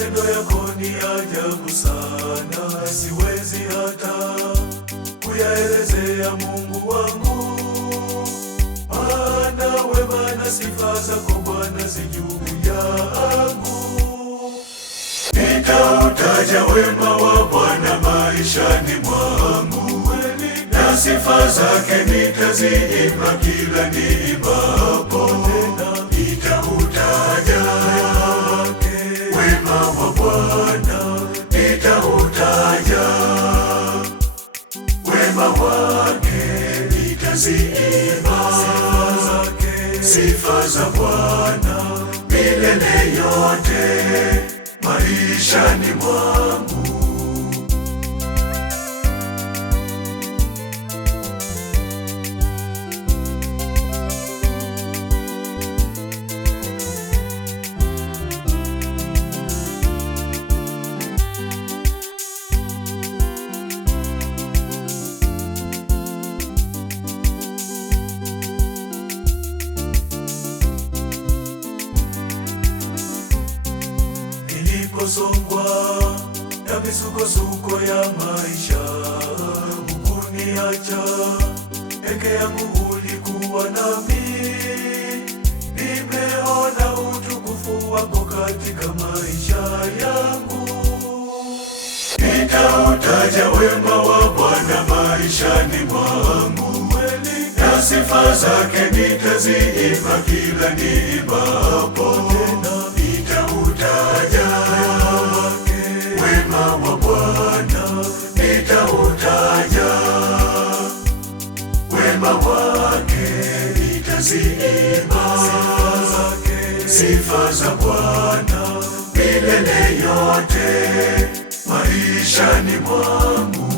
matendo yako ni ajabu sana, siwezi hata kuyaelezea Mungu wangu. Maana wema na sifa zako Bwana zi juu yangu. Nitautaja wema wa Bwana maishani mwangu, na sifa zake nitaziimba kila niimbapo. Nitautaja wema wa Bwana, nitautaja wema wake, nitaziimba sifa za Bwana milele yote maishani mwangu. Niliposongwa na misukosuko ya maisha, hukuniacha peke yangu, ulikuwa nami. Nimeona utukufu wako katika maisha yangu. Nitautaja wema wa Bwana maishani mwangu, na sifa zake nitaziimba kila niimbapo. Nitautaja wema wa Bwana, nitautaja wema wake, nitaziimba sifa za Bwana milele yote maishani mwangu.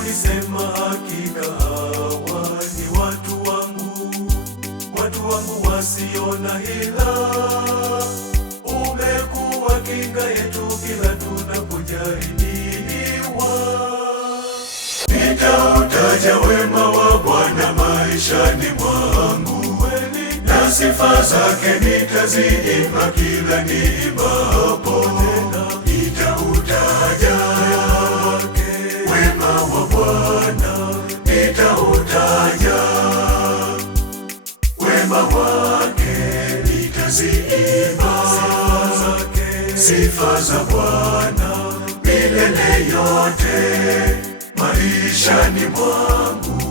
Ulisema hakika hawa ni watu wangu wasio na hila. Umekuwa kinga yetu kila tunapojaribiwa. Nitautaja wema wa Bwana maishani mwangu, na sifa zake nitaziimba kila niimbapo. Nitautaja wema wa Bwana, nitautaja wema wake, nitaziimba sifa za Bwana milele yote maishani mwangu.